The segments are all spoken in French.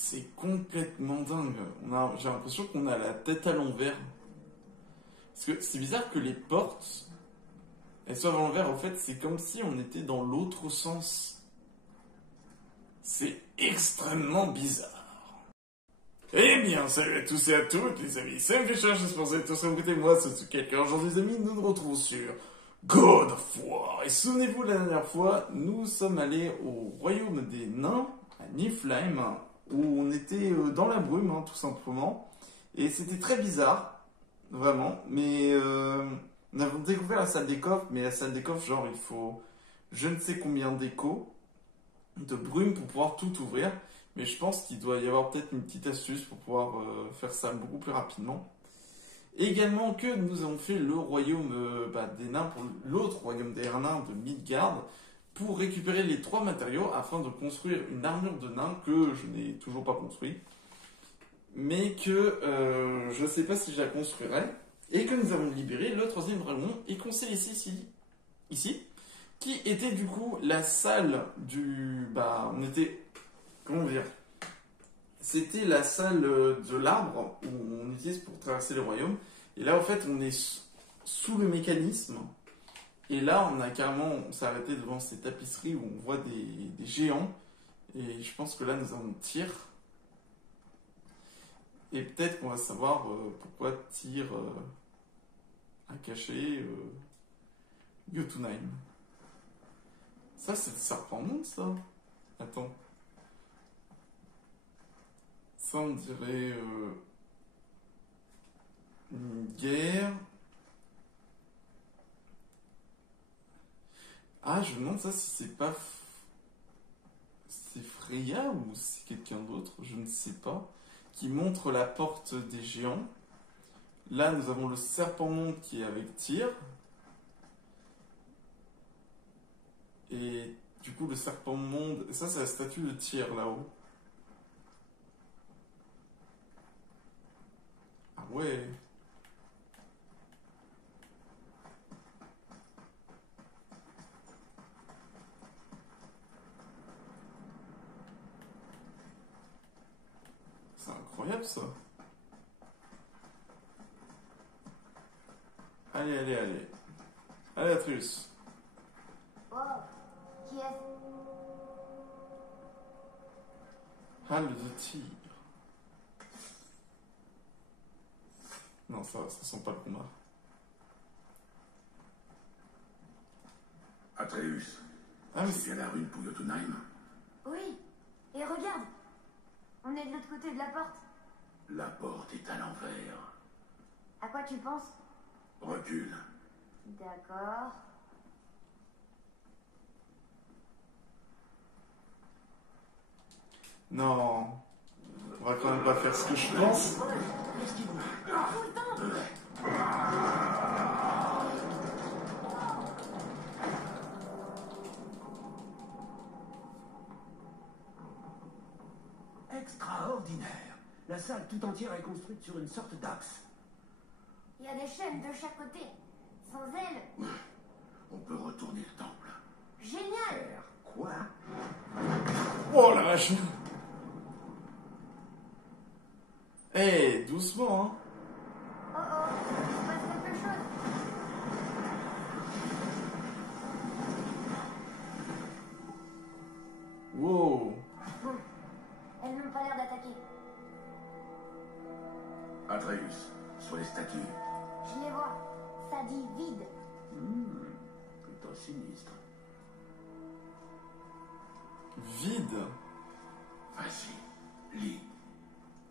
C'est complètement dingue. J'ai l'impression qu'on a la tête à l'envers. Parce que c'est bizarre que les portes, elles soient à l'envers. En fait, c'est comme si on était dans l'autre sens. C'est extrêmement bizarre. Eh bien, salut à tous et à toutes, les amis. C'est Fischer, j'espère que vous êtes tous écoutés. Moi, c'est Tsukel. Aujourd'hui, les amis, nous nous retrouvons sur God of War. Et souvenez-vous, la dernière fois, nous sommes allés au royaume des nains, à Niflheim, où on était dans la brume, tout simplement. Et c'était très bizarre, vraiment. Mais on a découvert la salle des coffres, mais la salle des coffres, genre, il faut je ne sais combien d'échos, de brume pour pouvoir tout ouvrir. Mais je pense qu'il doit y avoir peut-être une petite astuce pour pouvoir faire ça beaucoup plus rapidement. Également que nous avons fait le royaume des nains pour l'autre royaume des nains de Midgard pour récupérer les 3 matériaux afin de construire une armure de nain que je n'ai toujours pas construit. Mais que je ne sais pas si je la construirai. Et que nous avons libéré le 3e dragon et qu'on s'est laissé ici. Qui était du coup la salle du... on était... Comment dire? C'était la salle de l'arbre où on utilise pour traverser les royaumes. Et là, en fait, on est sous le mécanisme. Et là, on s'est arrêté devant ces tapisseries où on voit des géants. Et je pense que là, nous avons Tyr. Et peut-être qu'on va savoir pourquoi Tyr a caché Jotunheim. Ça, c'est le serpent monde, ça? Attends. Ça, on dirait une guerre. Ah, je me demande ça si c'est pas... C'est Freya ou c'est quelqu'un d'autre, je ne sais pas. Qui montre la porte des géants. Là, nous avons le serpent monde qui est avec Tyr. Et du coup, le serpent monde... Ça, c'est la statue de Tyr, là-haut. Ah ouais. C'est incroyable ça. Allez, allez, allez. Allez, Atreus. Oh, qui est-ce? Halle de tir. Non, ça sent pas le combat. Atreus, Ah, mais c'est bien la rune pour Jotunheim. Oui, et regarde, on est de l'autre côté de la porte. La porte est à l'envers. À quoi tu penses? Recule. D'accord. Non. On va quand même pas faire ce que je pense. Extraordinaire. La salle tout entière est construite sur une sorte d'axe. Il y a des chaînes de chaque côté. Sans elles. On peut retourner le temple. Génial. Quoi? Oh la vache. Eh, doucement, hein. Oh oh, il se passe quelque chose. Wow. Bon, elles n'ont pas l'air d'attaquer. Atreus, sur les statues. Je les vois. Ça dit vide. Plutôt sinistre. Vide. Vas-y, lis.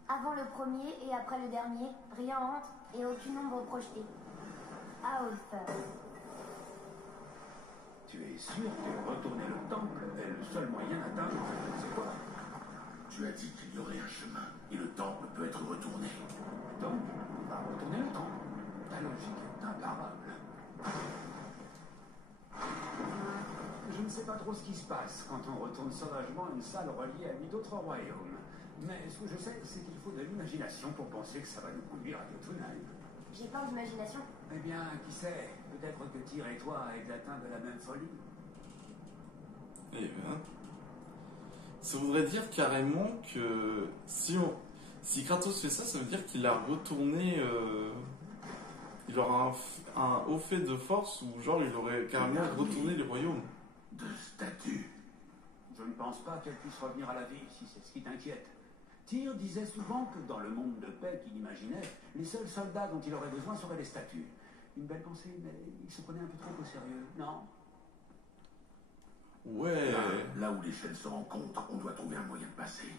Avant le premier et après le dernier, rien entre et aucune ombre projetée. Aulfer. Tu es sûr que retourner le temple est le seul moyen d'atteindre je ne sais quoi? Tu as dit qu'il y aurait un chemin, et le temple peut être retourné. Donc, on va retourner le temple. Ta logique est imparable. Je ne sais pas trop ce qui se passe quand on retourne sauvagement une salle reliée à 8 autres royaumes. Mais ce que je sais, c'est qu'il faut de l'imagination pour penser que ça va nous conduire à Jotunheim. J'ai pas d'imagination. Eh bien, qui sait, peut-être que Tyr et toi êtes atteints de la même folie. Eh bien. Ça voudrait dire carrément que si Kratos fait ça, ça veut dire qu'il a retourné. Il aura un haut fait de force ou genre il aurait carrément retourné les royaumes. De statues. Je ne pense pas qu'elle puisse revenir à la vie, si c'est ce qui t'inquiète. Tyr disait souvent que dans le monde de paix qu'il imaginait, les seuls soldats dont il aurait besoin seraient les statues. Une belle pensée, mais il se prenait un peu trop au sérieux, non? Ouais. Là où les chaînes se rencontrent, on doit trouver un moyen de passer.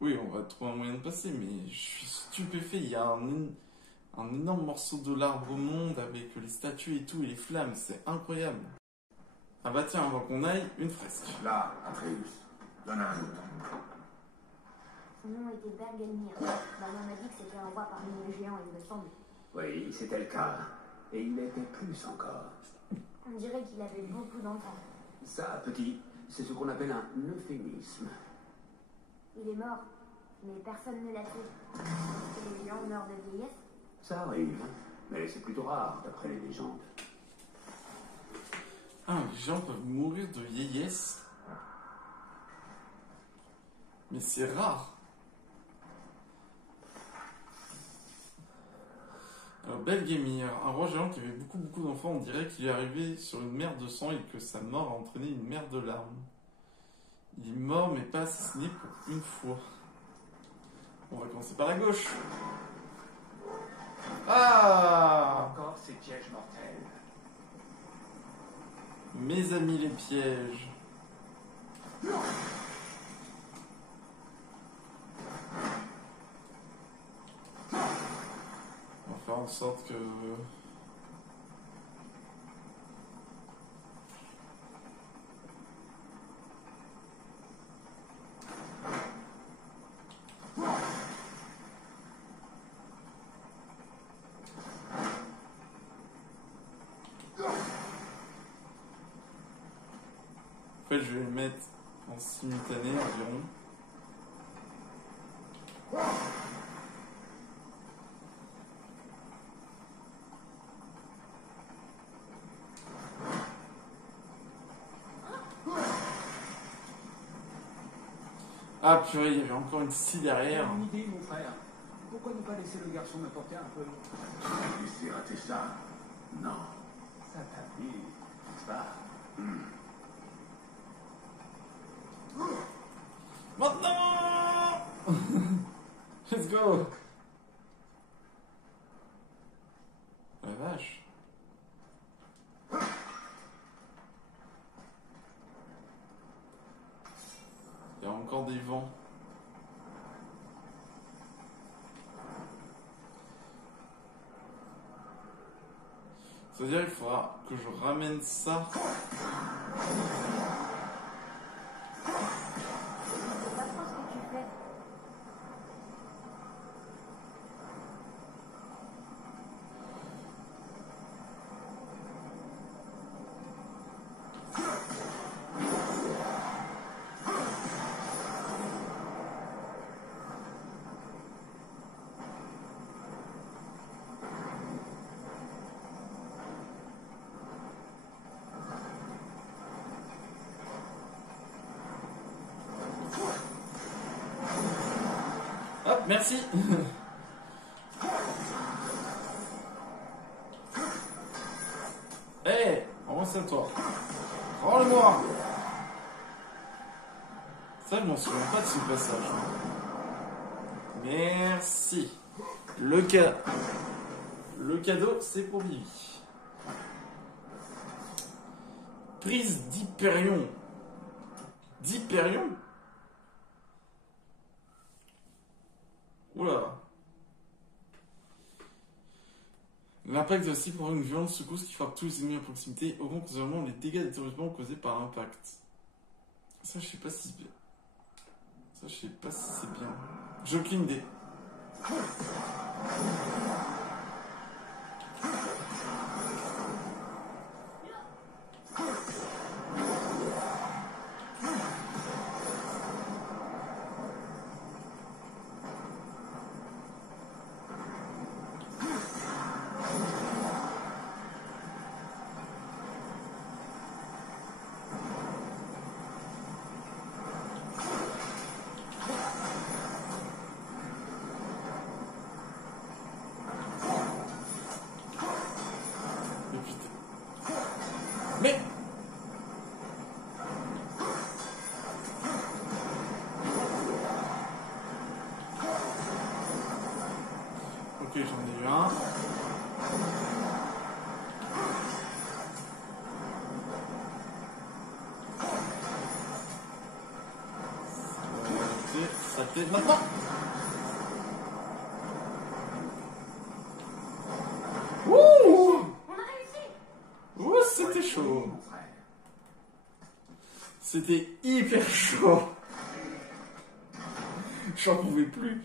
Oui, on va trouver un moyen de passer, mais je suis stupéfait. Il y a un énorme morceau de l'arbre monde avec les statues et tout et les flammes. C'est incroyable. Ah bah tiens, avant qu'on aille, une fresque. Là, Atreus. Donne un autre. Son nom était Bergelmir. Maman m'a dit que c'était un roi parmi les géants, il me semble. Oui, c'était le cas. Et il était plus encore. On dirait qu'il avait beaucoup d'enfants. Ça, petit, c'est ce qu'on appelle un euphémisme. Il est mort, mais personne ne l'a tué. Et les géants meurent de vieillesse. Ça arrive, mais c'est plutôt rare, d'après les légendes. Ah, les gens peuvent mourir de vieillesse. Mais c'est rare. Alors, Belgemir, un roi géant qui avait beaucoup d'enfants, on dirait qu'il est arrivé sur une mer de sang et que sa mort a entraîné une mer de larmes. Il est mort mais pas assassiné pour une fois. On va commencer par la gauche. Ah! Encore ces pièges mortels. Mes amis les pièges. On va faire en sorte que... En fait, je vais le mettre en simultané environ. Ah purée, il y avait encore une scie derrière. Une idée, mon frère. Pourquoi ne pas laisser le garçon me porter un peu? Laisser rater ça? Non. Ça t'a plu, n'est-ce pas? Maintenant. Let's go. La vache. Il y a encore des vents. C'est-à-dire qu'il faudra que je ramène ça. Je sais pas trop ce que tu fais. Hop, merci. Hé, hey, envoie ça toi. Rends-le-moi. Ça, je m'en souviens pas de ce passage. Merci. Le cadeau, c'est pour Vivi. Prise d'Hyperion. D'Hyperion? Oula. L'impact va aussi provoquer une violente secousse qui frappe tous les ennemis à proximité, augmente considérablement les dégâts déterioration causés par l'impact. Ça, je sais pas si c'est bien. J'ai aucune idée. Ok, j'en ai eu un. Ça t'aide maintenant. Ouh! On a réussi! Ouh, c'était chaud. Mon frère. C'était hyper chaud. J'en pouvais plus.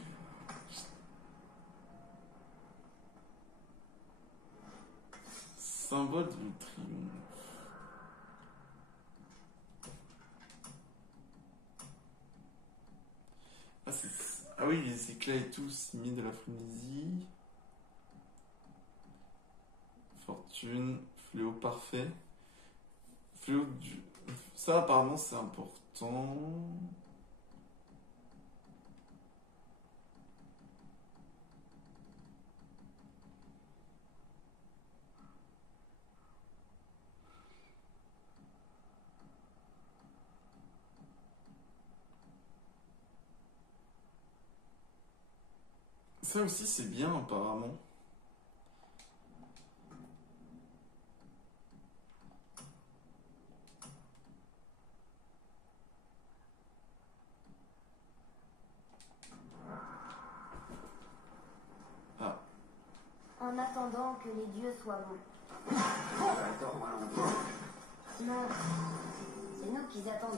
Symbole du triomphe. Ah oui, les éclats et tout, c'est mis de la frénésie. Fortune, fléau parfait. Fléau du... Ça, apparemment, c'est important. Ça aussi, c'est bien, apparemment. Ah. En attendant que les dieux soient bons. Attends, allons. Non, c'est nous qui attendons.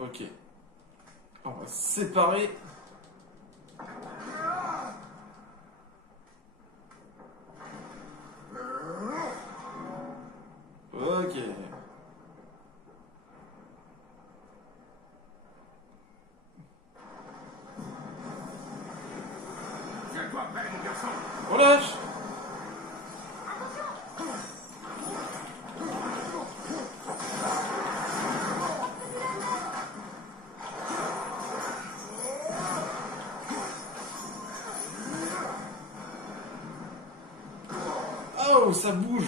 Ok. On va se séparer. Ok. Tiens-toi prêt, mon garçon. Relâche. Oh, ça bouge.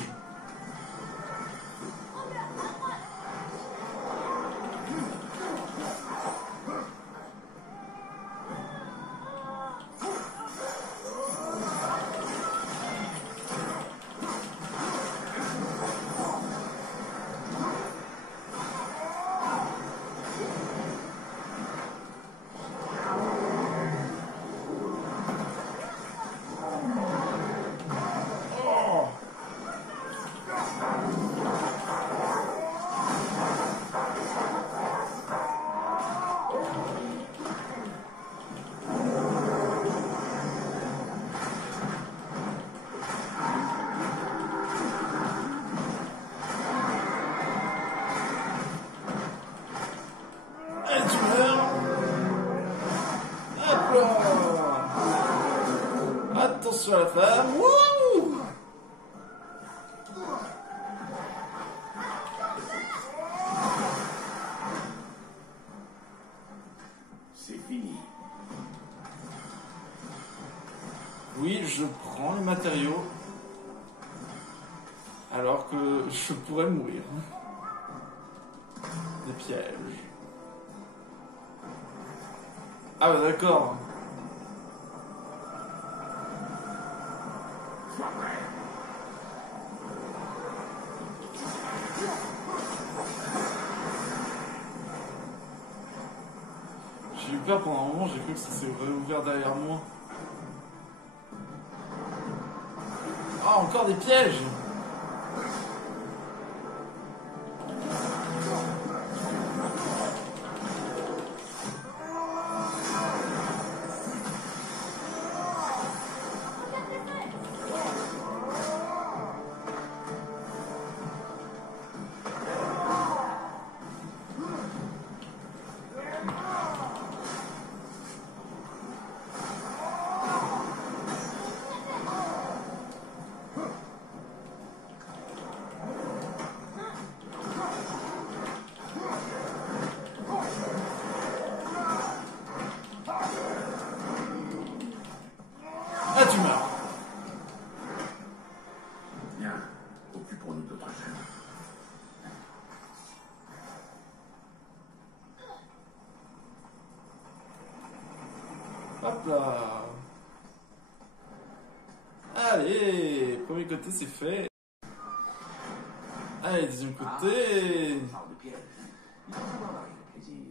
Et tu meurs. Hop là. Attention à la femme. Wouh! C'est fini. Oui, je prends les matériaux. Alors que je pourrais mourir. Des pièges. Ah bah d'accord. Sois prêt. J'ai eu peur pendant un moment, j'ai cru que ça s'est réouvert derrière moi. Ah, encore des pièges! Hop là. Allez, premier côté c'est fait. Allez, deuxième côté. Parle de piège. Il faut savoir varier le plaisir.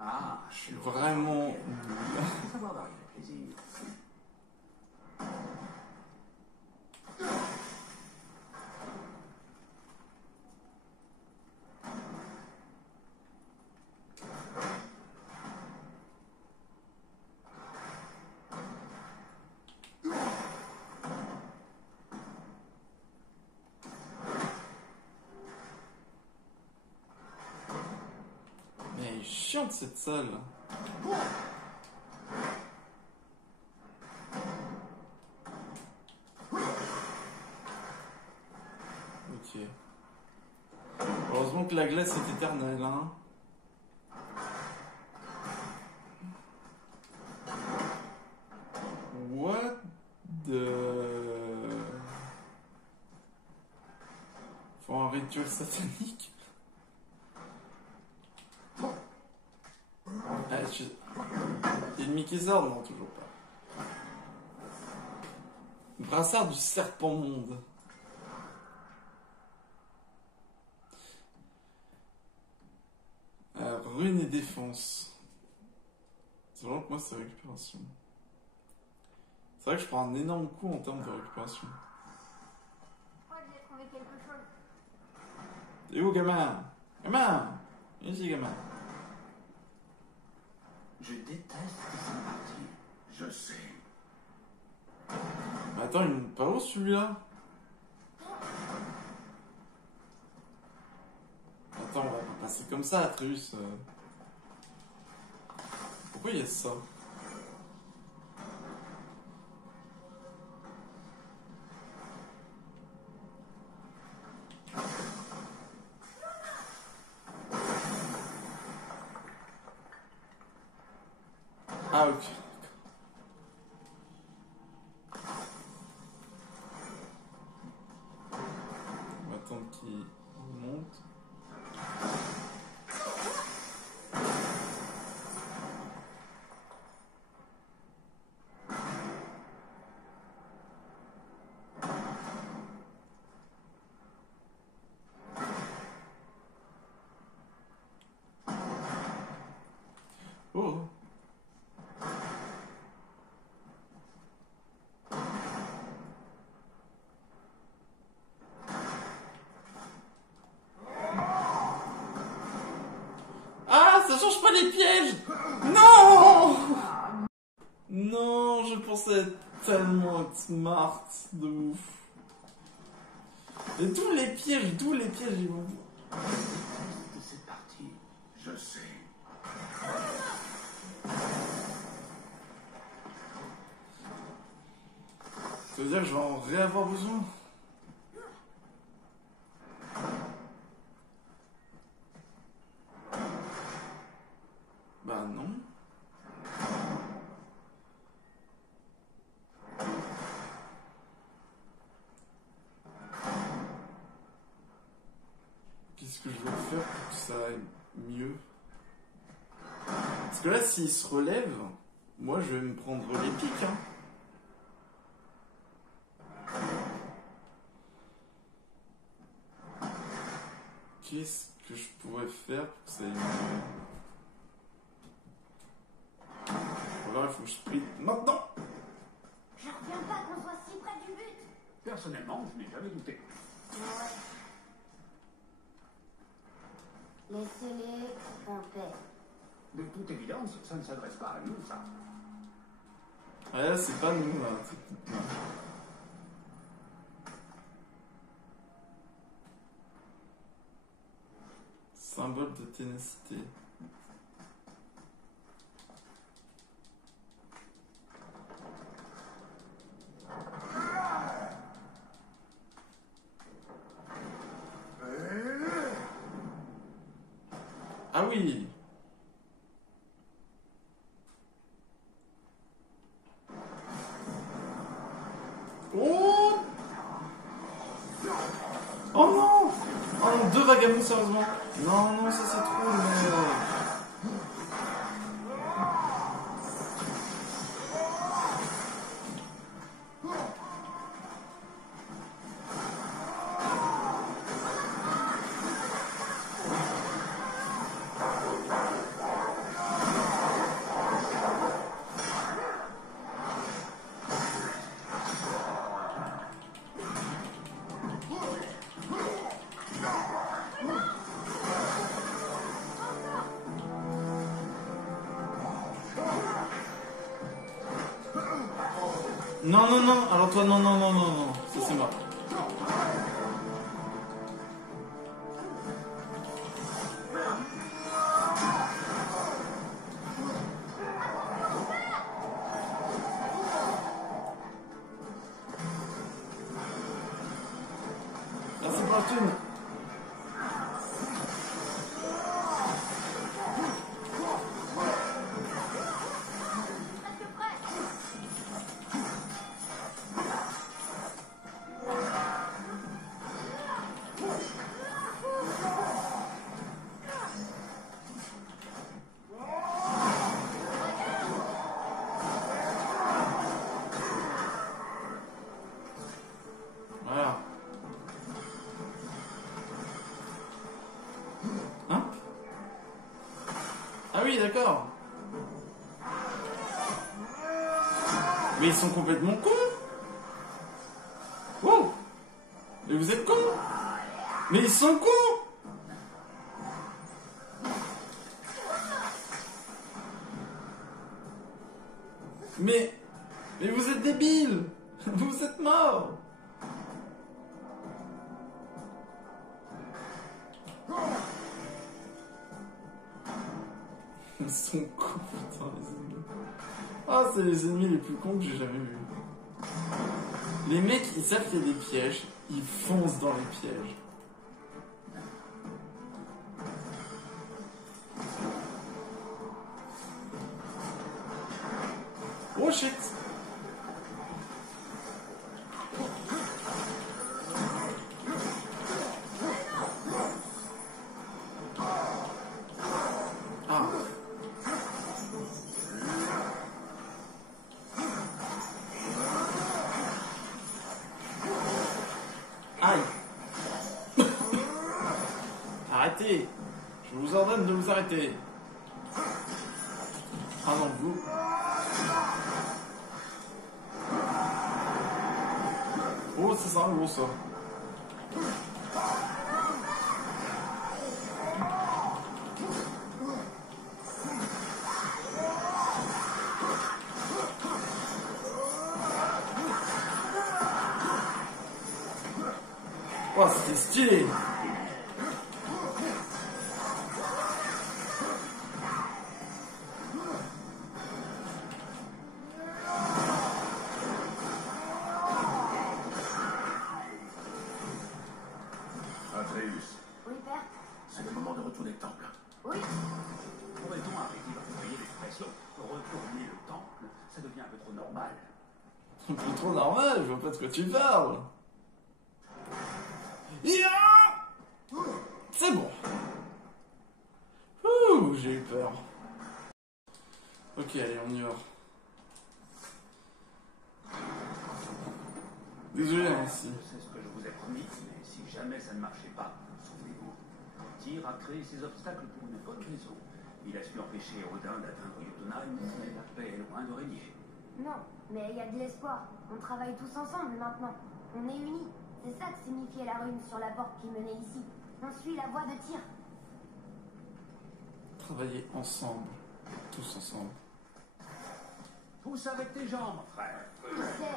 Ah, Je suis vraiment nul. il faut savoir varier le plaisir. Mais elle est chiante cette salle. Ok. Heureusement que la glace est éternelle, hein. What the... Faut un rituel satanique. Ah, il y a une Mickey Zord? Non, toujours pas. Brassard du serpent monde. Rune et défense. C'est vraiment que moi c'est récupération. C'est vrai que je prends un énorme coup en termes de récupération. Je crois que j'ai trouvé quelque chose. T'es où, gamin? Gamin! Viens ici, gamin. Je déteste cette partie. Je sais. Mais attends, il monte pas haut celui-là? Attends, on va pas passer comme ça, Atreus. Pourquoi il y a ça? Ah, ok. On va attendre qu'il monte. Oh. Ah, ça change pas les pièges! Non! Non, je pensais être tellement smart de ouf. Et tous les pièges, ils vont... De cette partie. Je sais. Ça veut dire que je vais en réavoir besoin? Bah non. Qu'est-ce que je vais faire pour que ça aille mieux? Parce que là, s'il se relève, moi je vais me prendre les pics, hein. Qu'est-ce que je pourrais faire pour que ça aille mieux? Alors il faut que je sprint maintenant. Je reviens pas qu'on soit si près du but. Personnellement, je n'ai jamais douté. Ouais. Laissez-les en paix. De toute évidence, ça ne s'adresse pas à nous, ça. Ouais, c'est pas nous, là. C'est... non. Symbole de ténacité. oui. Oh. Oh non. Oh non, 2 vagabonds, sérieusement. Non, non, ça c'est trop, mais... Non, non, non, alors toi, non, non, non, non, non, ça c'est mort. Merci pour la thune. Voilà. Hein? Ah oui, d'accord. Mais ils sont complètement cons. Wow. Mais vous êtes cons. Mais ils sont cons. Mais vous êtes débiles. Vous êtes morts. Ils sont cons, putain, les ennemis. Ah, c'est les ennemis les plus cons que j'ai jamais vus. Les mecs, ils savent qu'il y a des pièges, ils foncent dans les pièges. Oh shit! Ah. Aïe. Arrêtez. Je vous ordonne de vous arrêter. Ah non, vous. Oh, ça sent un gros ça. Oh, c'était stylé. Atreus, Oui, père? c'est le moment de retourner le temple. Oui? Pourrait-on arrêter d'employer l'expression retourner le temple? Ça devient un peu trop normal. Un peu trop normal, je vois pas de quoi tu parles. Ya. C'est bon. Ouh, j'ai eu peur. Ok, allez, on y va. Désolé, hein, si. Je sais ce que je vous ai promis, mais si jamais ça ne marchait pas, souvenez-vous, Tyr a créé ces obstacles pour une bonne raison. Il a su empêcher Odin d'atteindre Jotunheim, mais la paix est loin de régner. Non, mais il y a de l'espoir. On travaille tous ensemble maintenant. On est unis. C'est ça que signifiait la rune sur la porte qui menait ici. On suit la voie de Tyr. Travailler ensemble. Tous ensemble. Pousse avec tes jambes, frère. Je sais.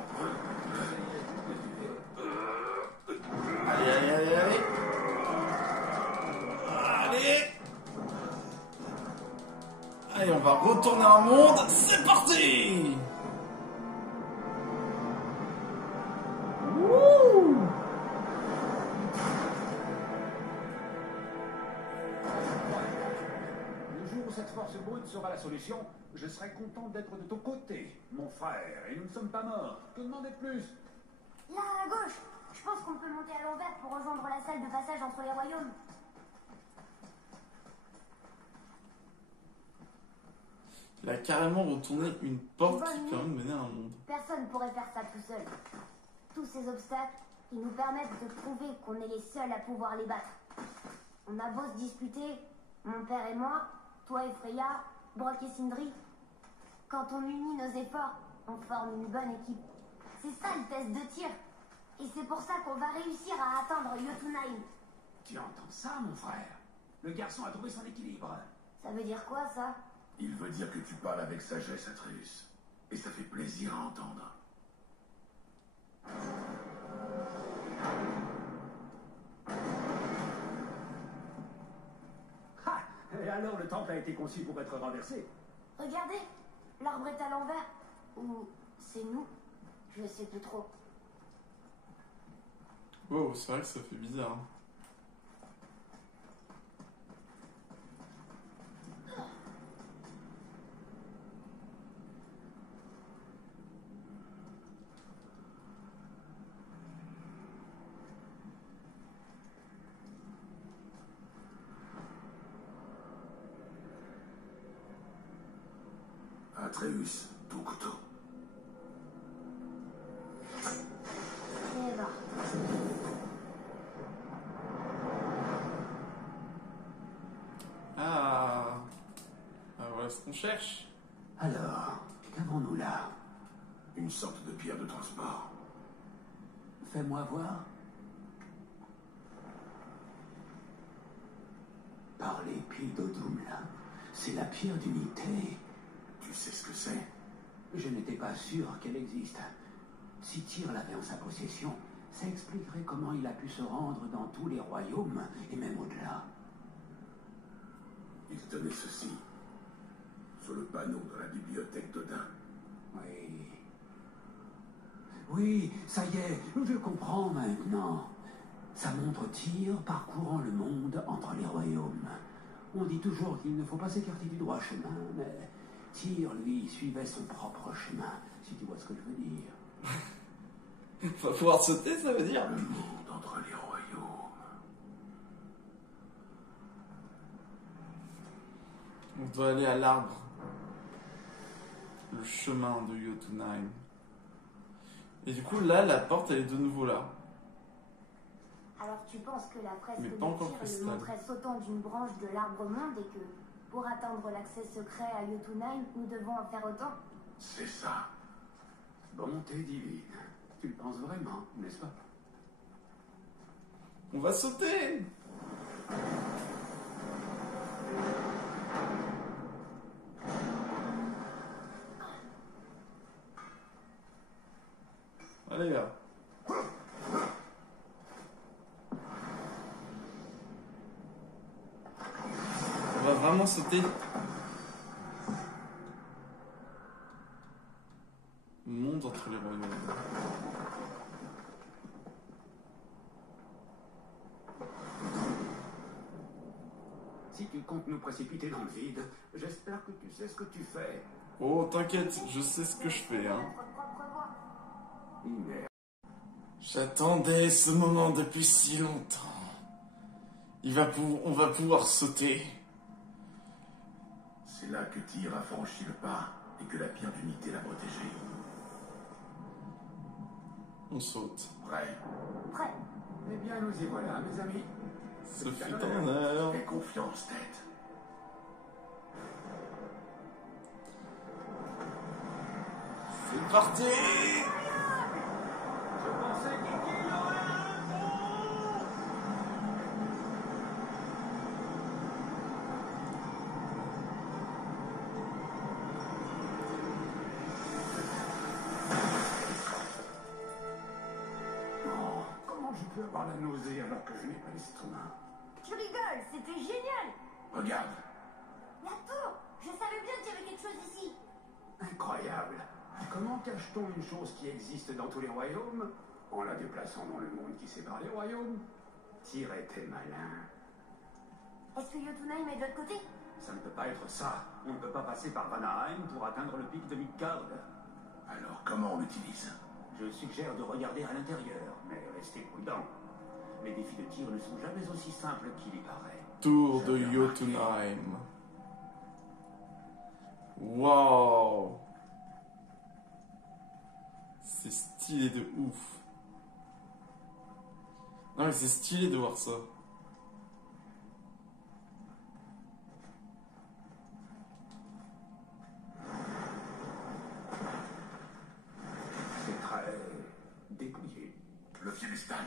Allez, allez, allez, allez. Allez. Allez, on va retourner un monde. C'est parti. Wouh. force brute sera la solution, je serais content d'être de ton côté, mon frère, et nous ne sommes pas morts. Que demander de plus? Là, à gauche. Je pense qu'on peut monter à l'envers pour rejoindre la salle de passage entre les royaumes. Il a carrément retourné une porte qui permet de mener à un monde. Personne pourrait faire ça tout seul. Tous ces obstacles, ils nous permettent de prouver qu'on est les seuls à pouvoir les battre. On a beau se disputer, mon père et moi, toi et Freya, Brock et Sindri. Quand on unit nos efforts, on forme une bonne équipe. C'est ça le test de tir. Et c'est pour ça qu'on va réussir à atteindre Jotunheim. Tu entends ça, mon frère? Le garçon a trouvé son équilibre. Ça veut dire quoi, ça? Il veut dire que tu parles avec sagesse, Atreus. Et ça fait plaisir à entendre. Ha! Et alors le temple a été conçu pour être renversé? Regardez, l'arbre est à l'envers. Ou c'est nous? Je sais plus trop. Wow, c'est vrai que ça fait bizarre. Atreus, ton couteau. Eh ben, Ah, voilà ce qu'on cherche. Alors, qu'avons-nous là? Une sorte de pierre de transport. Fais-moi voir. Par l'épée d'Odum, là. C'est la pierre d'unité. Tu sais ce que c'est? Je n'étais pas sûr qu'elle existe. Si Tyr l'avait en sa possession, ça expliquerait comment il a pu se rendre dans tous les royaumes, et même au-delà. Il tenait ceci. Sur le panneau de la bibliothèque d'Odin. Oui. Oui, ça y est, je comprends maintenant. Ça montre Tyr parcourant le monde entre les royaumes. On dit toujours qu'il ne faut pas s'écarter du droit chemin, mais Tyr, lui, suivait son propre chemin, si tu vois ce que je veux dire. Va pouvoir sauter, ça veut dire? Le monde entre les royaumes. On doit aller à l'arbre. Le chemin de Jotunheim. Et du coup, là, la porte, elle est de nouveau là. alors tu penses que la fresque Mais de pas encore Tyr le cristal. montrait sautant d'une branche de l'arbre monde et que, pour atteindre l'accès secret à Jotunheim, nous devons en faire autant? C'est ça. Bonté divine. Tu le penses vraiment, n'est-ce pas? On va sauter! Allez, là. On va vraiment sauter. Monde entre les royaumes. Si tu comptes nous précipiter dans le vide, j'espère que tu sais ce que tu fais. Oh, t'inquiète, je sais ce que je fais, hein. Notre propre voie. Merde. J'attendais ce moment depuis si longtemps. On va pouvoir sauter. C'est là que Tyr a franchi le pas et que la pierre d'unité l'a protégé. On saute. Prêt? Prêt. Eh bien, nous y voilà, mes amis. Ce fut un honneur. Fais confiance, tête. C'est parti! Je pensais qu'il y aurait un pont. Oh, comment je peux avoir la nausée alors que je n'ai pas l'estomac? Tu rigoles, c'était génial. Regarde. La tour. Je savais bien qu'il y avait quelque chose ici. Incroyable. Comment cache-t-on une chose qui existe dans tous les royaumes en la déplaçant dans le monde qui sépare les royaumes? Tyr était malin. Est-ce que Jotunheim est de l'autre côté? Ça ne peut pas être ça. On ne peut pas passer par Vanaheim pour atteindre le pic de Midgard. Alors comment on l'utilise? Je suggère de regarder à l'intérieur, mais restez prudent. Les défis de tir ne sont jamais aussi simples qu'il y paraît. Tour de Jotunheim. Waouh. C'est stylé de ouf. Non mais c'est stylé de voir ça. C'est très dépouillé. Le piédestal.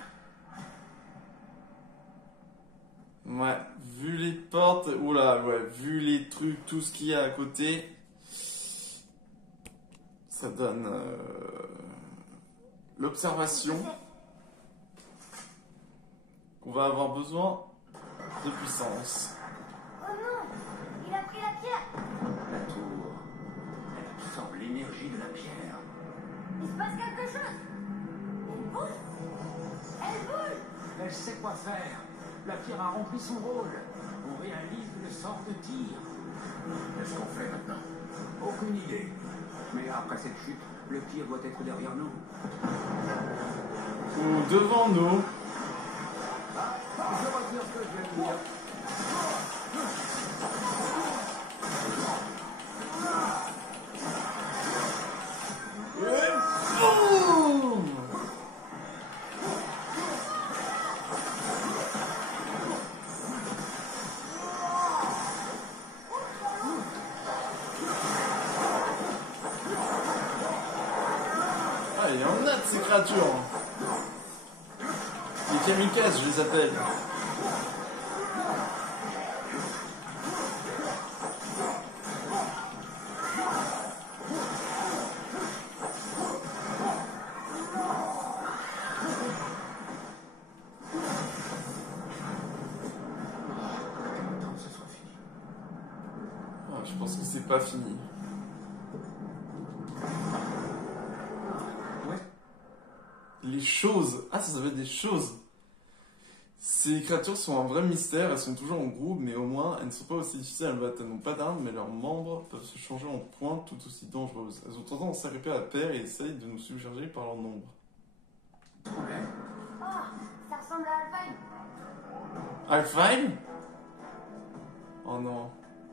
Ouais, vu les portes, oula, ouais, vu les trucs, tout ce qu'il y a à côté, ça donne l'observation qu'on va avoir besoin de puissance. Oh non! Il a pris la pierre! La tour, elle absorbe l'énergie de la pierre. Il se passe quelque chose! Elle bouge! Elle bouge! Elle sait quoi faire. La pierre a rempli son rôle. On réalise le sort de tir. Qu'est-ce qu'on fait maintenant? Aucune idée. Mais après cette chute, le tir doit être derrière nous. Ou devant nous. Je retire ce que je viens de dire. Et boum! Ah, il y en a de ces créatures. Les kamikazes, je les appelle. Attends que ce soit fini. Ah, je pense que c'est pas fini. Ouais. Les choses. Ah, ça s'appelle des choses. Ces créatures sont un vrai mystère. Elles sont toujours en groupe, mais au moins, elles ne sont pas aussi difficiles à battre. Elles n'ont pas d'armes, mais leurs membres peuvent se changer en pointes tout aussi dangereuses. Elles ont tendance à s'agripper à la paire et essayent de nous submerger par leur nombre. Ouais. Oh! Ça ressemble à Alpine! Alfheim? Oh non.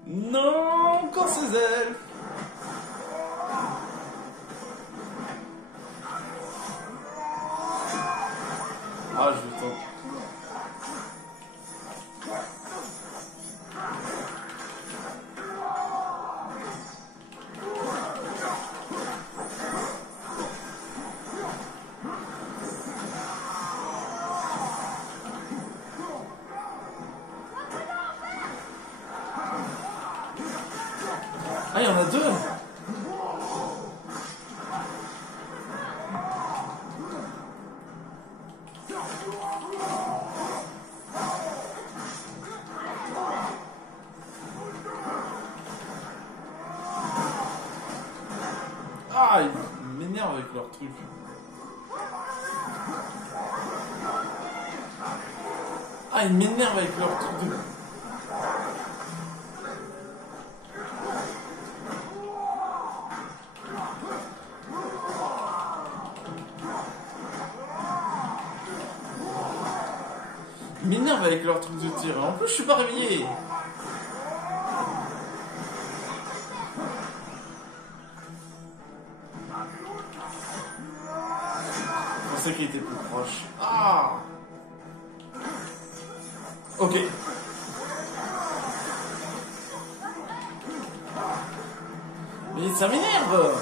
Non, encore ces elfes! Ah, je vais tenter. Ah, il y en a deux! Ah, ils m'énervent avec leur truc. Ah, ils m'énervent avec leur truc de... Ils m'énervent avec leur truc de tir. En plus, je suis pas réveillé. Je pensais qu'il était plus proche. Ah! Ok. Mais ça m'énerve!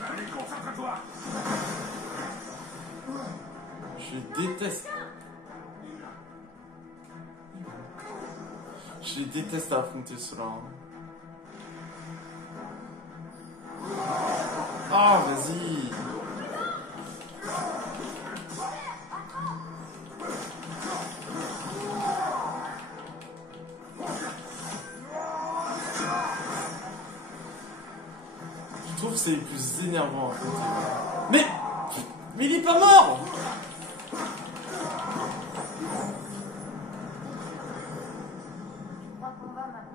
Allez, concentre-toi! Je déteste. Je les déteste à affronter cela. Ah, vas-y. Je trouve que c'est les plus énervants à affronter. Mais il est pas mort!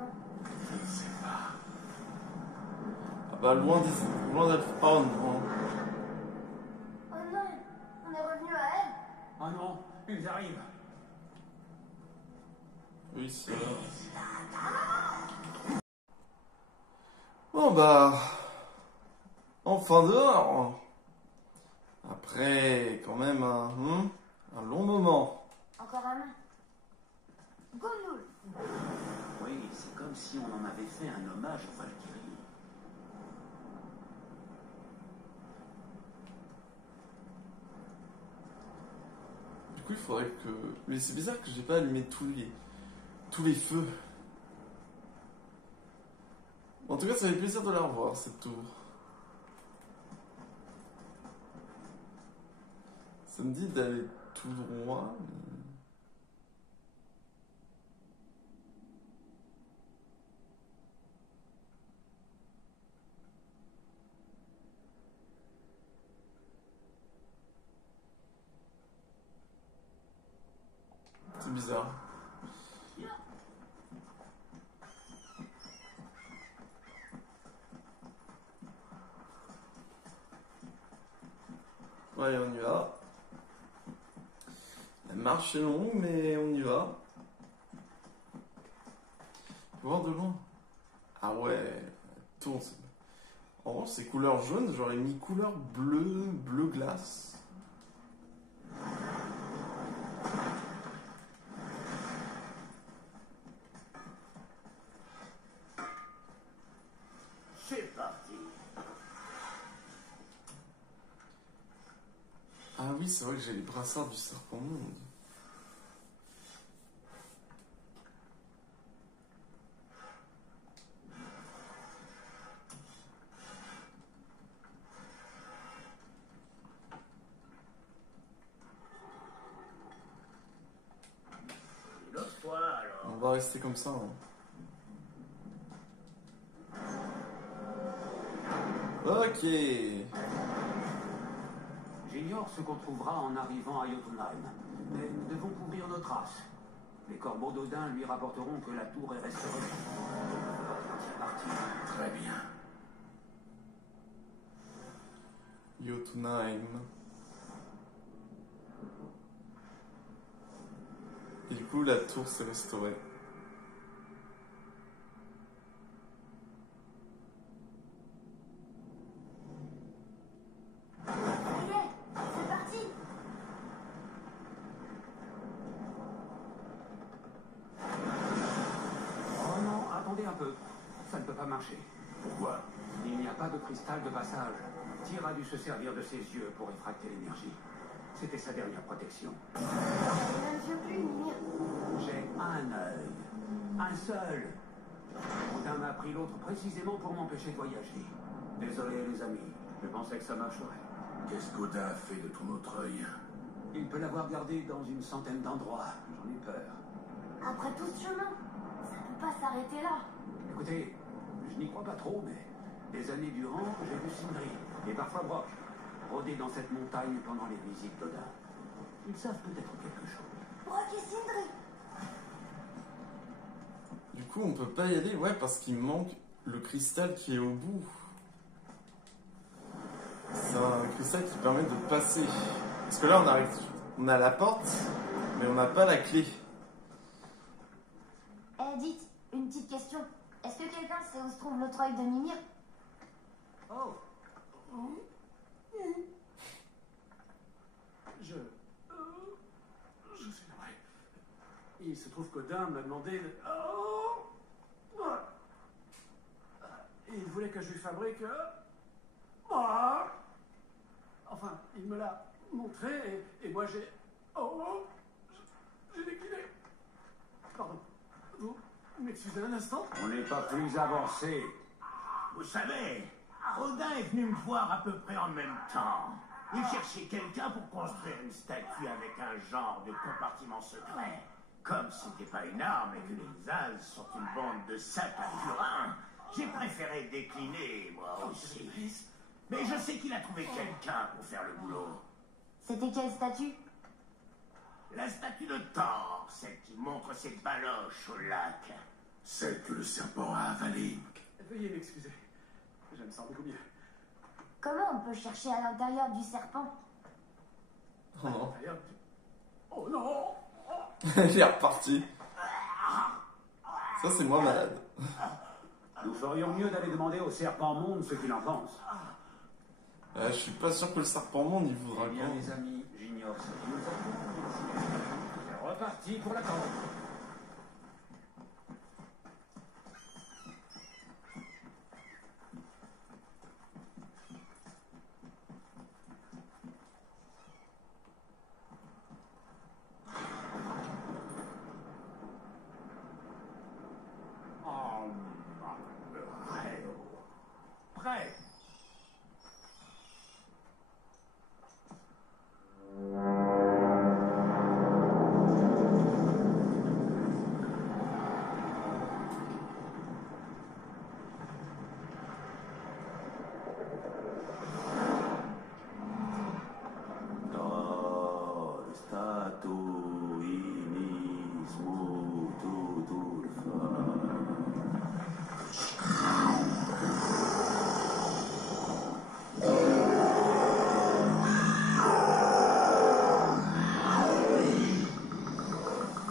maintenant? Je ne sais pas. Ah bah loin d'ici, loin d'être... Oh non. Oh non, on est revenu à elle. Oh non, ils arrivent. Oui, c'est vrai. Bon bah... Enfin dehors. Après, quand même, un long moment. Encore un main. Gonoul. Oui, c'est comme si on en avait fait un hommage aux Valkyries. Du coup, il faudrait que... Mais c'est bizarre que j'ai pas allumé tous les feux. En tout cas, ça fait plaisir de la revoir, cette tour. Ça me dit d'aller tout droit, mais... C'est bizarre. Ouais, on y va. La marche est longue, mais on y va. Faut voir de loin. Ah ouais, tourne. En revanche, c'est couleur jaune, j'aurais mis couleur bleu glace. C'est parti. Ah oui, c'est vrai que j'ai les brassards du serpent monde. Lance-toi alors. On va rester comme ça. Ok. J'ignore ce qu'on trouvera en arrivant à Jotunheim, mais nous devons couvrir nos traces. Les corbeaux d'Odin lui rapporteront que la tour est restaurée. C'est parti. Très bien. Jotunheim. Et du coup, la tour s'est restaurée. Ça y est, c'est parti. Oh non, attendez un peu. Ça ne peut pas marcher. Pourquoi? Il n'y a pas de cristal de passage. Tyr a dû se servir de ses yeux pour effracter l'énergie. C'était sa dernière protection. Elle a même vieux plus, Mimir. J'ai un œil. Un seul. Odin m'a pris l'autre précisément pour m'empêcher de voyager. Désolé les amis, je pensais que ça marcherait. Qu'est-ce qu'Odin a fait de ton autre œil? Il peut l'avoir gardé dans une centaine d'endroits. J'en ai peur. Après tout ce chemin, ça peut pas s'arrêter là. Écoutez, je n'y crois pas trop, mais des années durant, j'ai vu Sindri, et parfois Brock, rôder dans cette montagne pendant les visites d'Odin. Ils savent peut-être quelque chose. Brock et Sindri. Du coup, on peut pas y aller, ouais, parce qu'il manque le cristal qui est au bout. C'est un cristal qui permet de passer. Parce que là, on a la porte, mais on n'a pas la clé. Eh, dites, une petite question. Est-ce que quelqu'un sait où se trouve l'autre œil de Mimir? Oh. Je sais pas. Il se trouve qu'Odin m'a demandé de... Oh. Ouais. Et il voulait que je lui fabrique... Oh. Enfin, il me l'a montré et moi j'ai... Oh. J'ai décliné. Pardon. Vous m'excusez un instant? On n'est pas plus avancé. Vous savez, Odin est venu me voir à peu près en même temps. Il cherchait quelqu'un pour construire une statue avec un genre de compartiment secret. Comme c'était pas une arme et que les As sont une bande de sacs à purin, j'ai préféré décliner, moi aussi. Mais je sais qu'il a trouvé quelqu'un pour faire le boulot. C'était quelle statue? La statue de Thor, celle qui montre ses baloches au lac. Celle que le serpent a avalée. Veuillez m'excuser. Je me sens beaucoup mieux. Comment on peut chercher à l'intérieur du serpent? Oh non. D'ailleurs, oh non! Il est reparti. Ça, c'est moi malade. Nous ferions mieux d'aller demander au serpent monde ce qu'il en pense. Je suis pas sûr que le serpent monde il voudra Eh bien, quand. les amis, j'ignore ce qui nous attend. C'est reparti pour la camp. Prêt.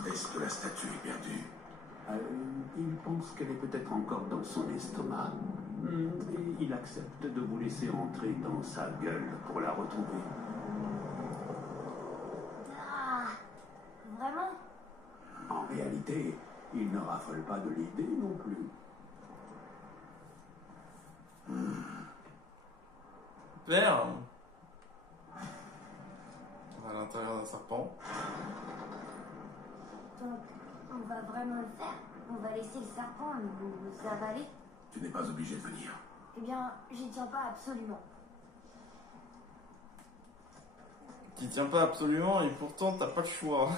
Est-ce que la statue est perdue? Il pense qu'elle est peut-être encore dans son estomac. Et il accepte de vous laisser entrer dans sa gueule pour la retrouver. Ah, vraiment? En réalité, il ne raffole pas de l'idée non plus. Père. À l'intérieur d'un serpent. Donc, on va vraiment le faire? On va laisser le serpent nous avaler? Tu n'es pas obligé de venir. Eh bien, j'y tiens pas absolument. Qui tient pas absolument et pourtant t'as pas le choix.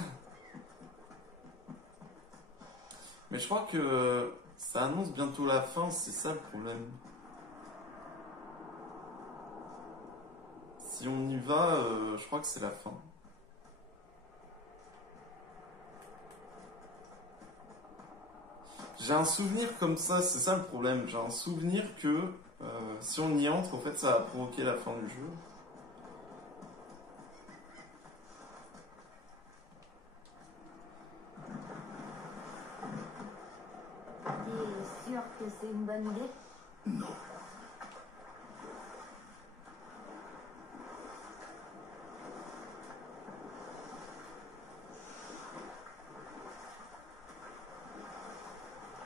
Mais je crois que ça annonce bientôt la fin, c'est ça le problème. Si on y va, je crois que c'est la fin. J'ai un souvenir comme ça, c'est ça le problème. J'ai un souvenir que si on y entre, en fait, ça va provoquer la fin du jeu. T'es sûr que c'est une bonne idée? Non.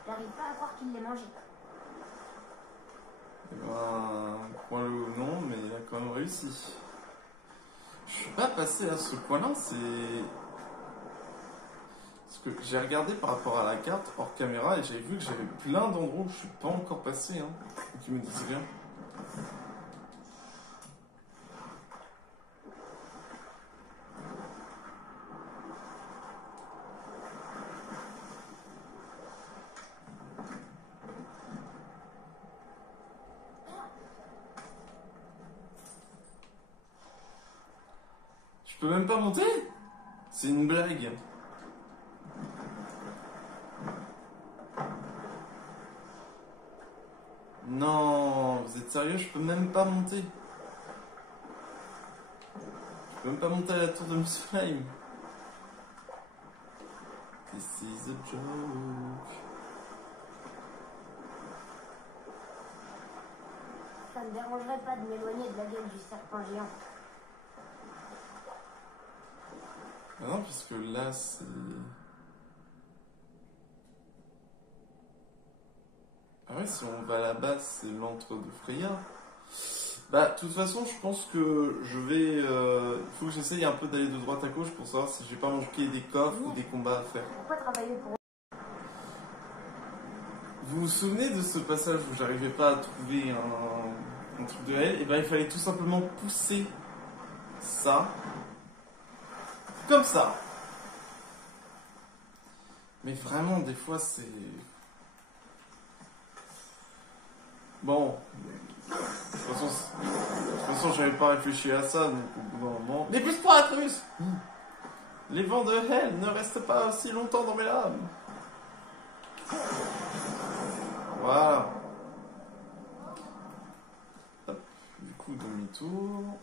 J'arrive pas à croire qu'il l'ait mangé. Eh ben, crois-le ou non, mais il a quand même réussi. Je suis pas passé à ce point-là, c'est... Parce que j'ai regardé par rapport à la carte hors caméra et j'avais vu que j'avais plein d'endroits où je suis pas encore passé, hein. Qui me disent rien. Je peux même pas monter? C'est une blague. Non, vous êtes sérieux? Je peux même pas monter. Je peux même pas monter à la tour de Miss Flame. This is a joke. Ça me dérangerait pas de m'éloigner de la gueule du serpent géant. Ah non, puisque là, c'est... Ah ouais, si on va là-bas, c'est l'antre de Freya. Bah, de toute façon, je pense que je vais... Il faut que j'essaye un peu d'aller de droite à gauche pour savoir si j'ai pas manqué des coffres ou des combats à faire. Pourquoi travailler pour Vous vous souvenez de ce passage où j'arrivais pas à trouver un truc de elle? Et ben, il fallait tout simplement pousser ça. Comme ça. Mais vraiment, des fois, c'est... Bon. De toute façon, j'avais pas réfléchi à ça, donc au bout d'un moment... Mais plus pas, Atrus! Les vents de Hell ne restent pas aussi longtemps dans mes lames. tour.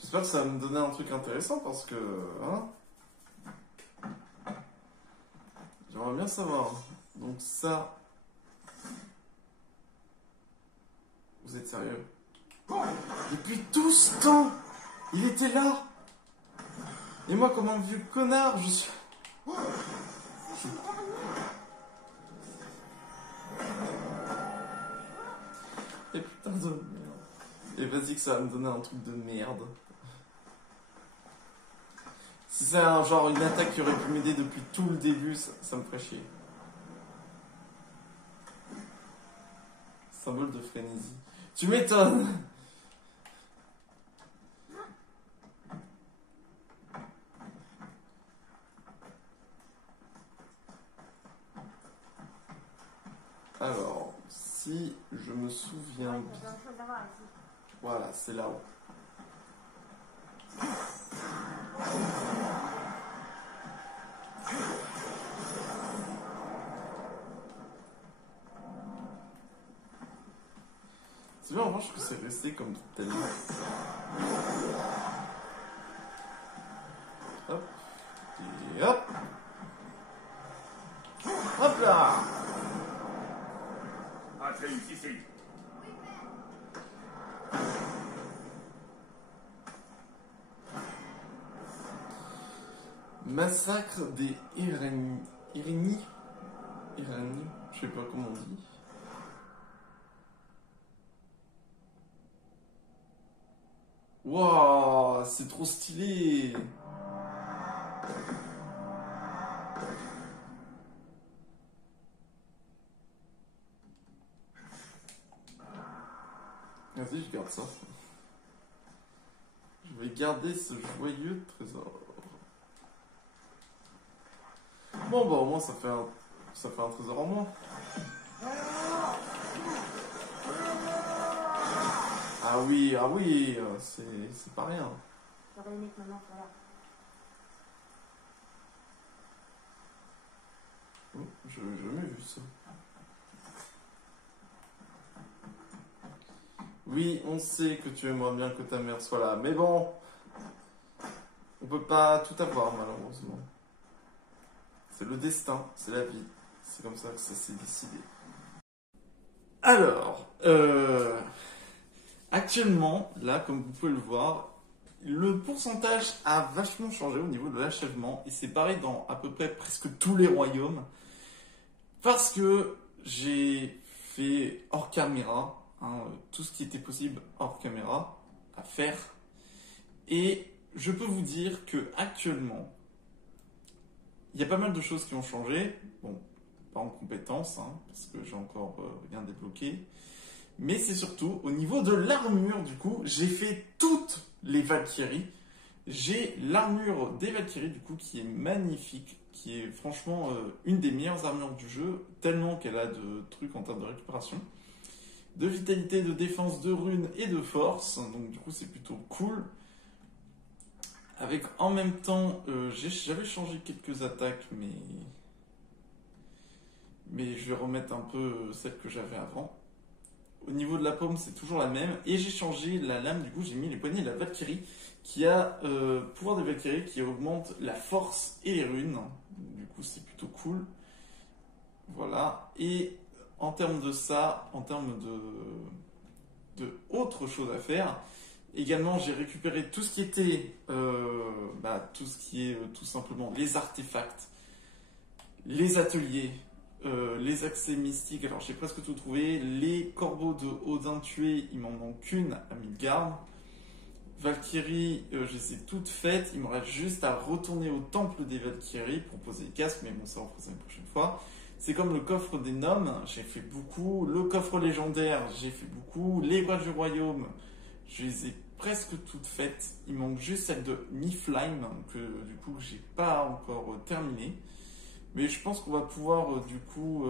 J'espère que ça va me donner un truc intéressant parce que... Hein, j'aimerais bien savoir. Donc ça... Vous êtes sérieux? Depuis tout ce temps, il était là. Et moi, comme un vieux connard, je suis... Et putain de merde. Et vas-y que ça va me donner un truc de merde. Si c'est un genre une attaque qui aurait pu m'aider depuis tout le début, ça me ferait chier. Symbole de frénésie. Tu m'étonnes. Alors, si je me souviens Il y a bien... plein de choses à voir ici. Voilà, c'est là-haut. C'est bien en revanche que c'est resté comme tout à l'heure. Hop. Et hop. Hop là. Atreus, ici. Massacre des Irénies. Irénies, je sais pas comment on dit. Waouh, c'est trop stylé. Vas-y, je garde ça. Je vais garder ce joyeux trésor. Bon, bah au moins ça fait un trésor en moins. Ah oui, c'est pas rien. J'aurais aimé que maman soit là. Oh, j'ai jamais vu ça. Oui, on sait que tu aimerais bien que ta mère soit là, mais bon, on peut pas tout avoir malheureusement. C'est le destin, c'est la vie. C'est comme ça que ça s'est décidé. Alors, actuellement, là, comme vous pouvez le voir, le pourcentage a vachement changé au niveau de l'achèvement. Et c'est pareil dans à peu près presque tous les royaumes. Parce que j'ai fait hors caméra, hein, tout ce qui était possible hors caméra à faire. Et je peux vous dire que actuellement, il y a pas mal de choses qui ont changé. Bon, pas en compétences, hein, parce que j'ai encore rien débloqué. Mais c'est surtout au niveau de l'armure, du coup, j'ai fait toutes les Valkyries. J'ai l'armure des Valkyries, du coup, qui est magnifique, qui est franchement une des meilleures armures du jeu, tellement qu'elle a de trucs en termes de récupération, de vitalité, de défense, de runes et de force. Donc du coup, c'est plutôt cool. Avec en même temps, j'avais changé quelques attaques, mais je vais remettre un peu celle que j'avais avant. Au niveau de la paume, c'est toujours la même. Et j'ai changé la lame, du coup, j'ai mis les poignées de la Valkyrie, qui a pouvoir de Valkyrie qui augmente la force et les runes. Du coup, c'est plutôt cool. Voilà. Et en termes de ça, en termes de autre chose à faire, également, j'ai récupéré tout ce qui était, tout ce qui est tout simplement les artefacts, les ateliers, les accès mystiques. Alors, j'ai presque tout trouvé. Les corbeaux de Odin tués, il m'en manque une à Midgard. Valkyrie, je les ai toutes faites. Il me reste juste à retourner au temple des Valkyries pour poser les casques, mais bon, ça on fera une prochaine fois. C'est comme le coffre des Noms, j'ai fait beaucoup. Le coffre légendaire, j'ai fait beaucoup. Les boîtes du royaume, je les ai presque toutes faites. Il manque juste celle de Niflheim, que du coup j'ai pas encore terminé. Mais je pense qu'on va pouvoir du coup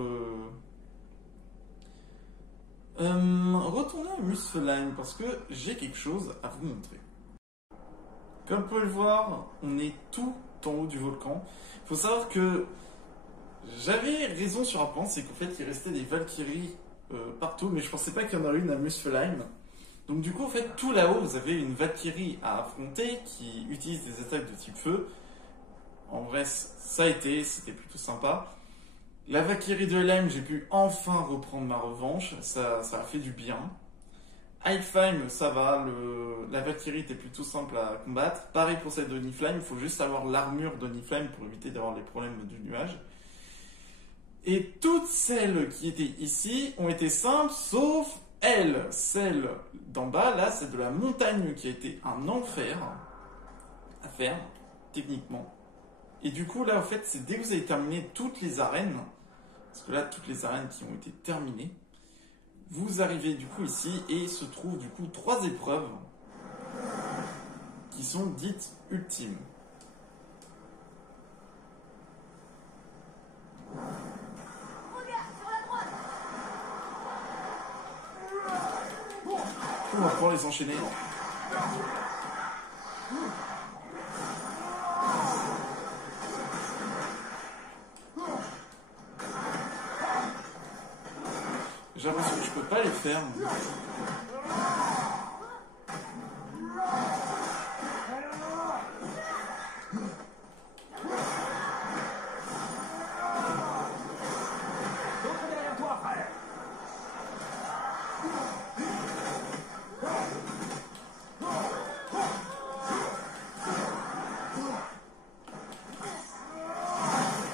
retourner à Muspelheim parce que j'ai quelque chose à vous montrer. Comme vous pouvez le voir, on est tout en haut du volcan. Il faut savoir que j'avais raison sur un point, c'est qu'en fait il restait des Valkyries partout, mais je pensais pas qu'il y en aurait une à Muspelheim. Donc du coup, en fait, tout là-haut, vous avez une Valkyrie à affronter qui utilise des attaques de type feu. En vrai, c'était plutôt sympa. La Valkyrie de Helheim, j'ai pu enfin reprendre ma revanche, ça a fait du bien. Alfheim, ça va, la Valkyrie était plutôt simple à combattre. Pareil pour celle de Niflheim, il faut juste avoir l'armure de Niflheim pour éviter d'avoir les problèmes du nuage. Et toutes celles qui étaient ici ont été simples, sauf elle, celle d'en bas, là, c'est de la montagne qui a été un enfer à faire, techniquement. Et du coup, là, en fait, c'est dès que vous avez terminé toutes les arènes, parce que là, toutes les arènes qui ont été terminées, vous arrivez du coup ici et il se trouve du coup 3 épreuves qui sont dites ultimes. On va pouvoir les enchaîner. J'ai l'impression que je peux pas les faire.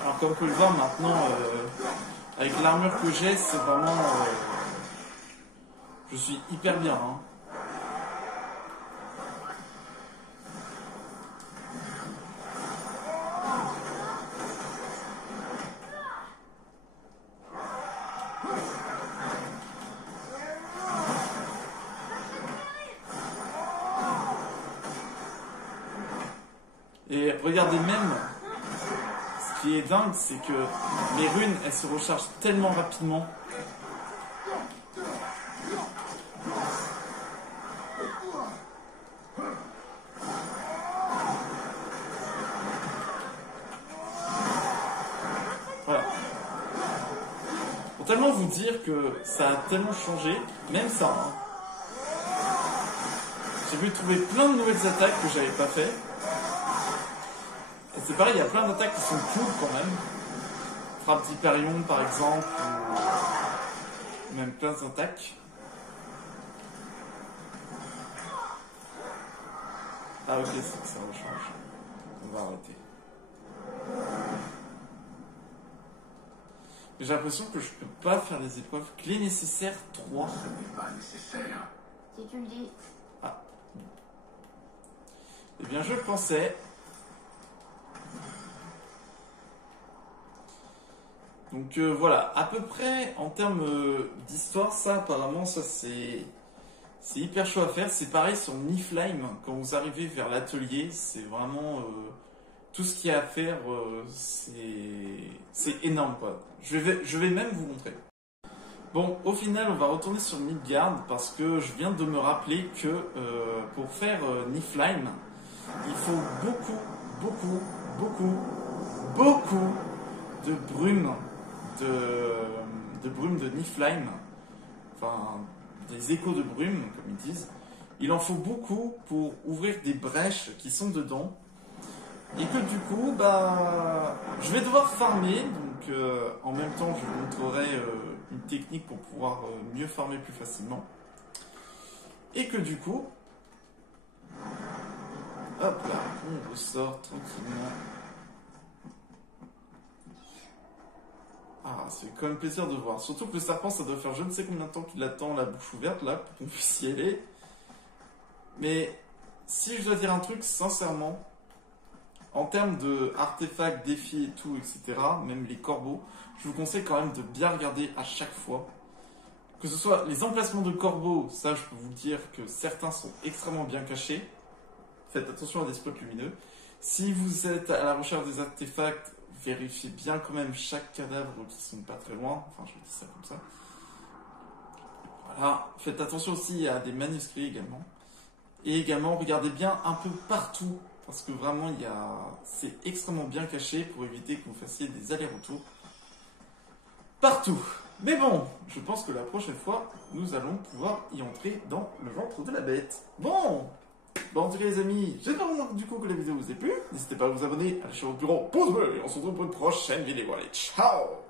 Alors comme vous pouvez le voir maintenant, avec l'armure que j'ai, c'est vraiment... je suis hyper bien. Hein. Et regardez même, ce qui est dingue, c'est que les runes, elles se rechargent tellement rapidement. Voilà. Pour tellement vous dire que ça a tellement changé, même ça. Hein. J'ai pu trouver plein de nouvelles attaques que j'avais pas fait. C'est pareil, il y a plein d'attaques qui sont cool quand même. Frappe d'Hyperion par exemple, ou même plein d'attaques. Ah ok, c'est que ça rechange. On va arrêter. Mais j'ai l'impression que je peux pas faire les épreuves. Clé nécessaire 3. Ce n'est pas nécessaire. Si tu le dis. Ah. Eh bien je pensais... Donc voilà, à peu près en termes d'histoire, ça apparemment, ça c'est hyper chaud à faire. C'est pareil sur Niflheim, quand vous arrivez vers l'atelier, c'est vraiment tout ce qu'il y a à faire, c'est énorme quoi. Je vais même vous montrer. Bon, au final, on va retourner sur Midgard parce que je viens de me rappeler que pour faire Niflheim, il faut beaucoup de brume. De brume de Niflheim, enfin des échos de brume comme ils disent. Il en faut beaucoup pour ouvrir des brèches qui sont dedans et que du coup bah je vais devoir farmer, donc en même temps je vous montrerai une technique pour pouvoir mieux farmer plus facilement et que du coup hop là on ressort tranquillement. Ah, c'est quand même plaisir de voir. Surtout que le serpent, ça doit faire je ne sais combien de temps qu'il attend la bouche ouverte, là, pour qu'on puisse y aller. Mais, si je dois dire un truc, sincèrement, en termes de artefacts, défis et tout, etc., même les corbeaux, je vous conseille quand même de bien regarder à chaque fois. Que ce soit les emplacements de corbeaux, ça, je peux vous dire que certains sont extrêmement bien cachés. Faites attention à des spots lumineux. Si vous êtes à la recherche des artefacts, vérifiez bien quand même chaque cadavre qui sont pas très loin. Enfin, je dis ça comme ça. Voilà. Faites attention aussi à des manuscrits également. Et également, regardez bien un peu partout. Parce que vraiment, c'est extrêmement bien caché pour éviter que vous fassiez des allers-retours. Partout. Mais bon, je pense que la prochaine fois, nous allons pouvoir y entrer dans le ventre de la bête. Bon, en tout cas les amis, j'espère du coup que la vidéo vous a plu. N'hésitez pas à vous abonner, à lâcher votre bureau, pouce bleu, et on se retrouve pour une prochaine vidéo. Allez, ciao!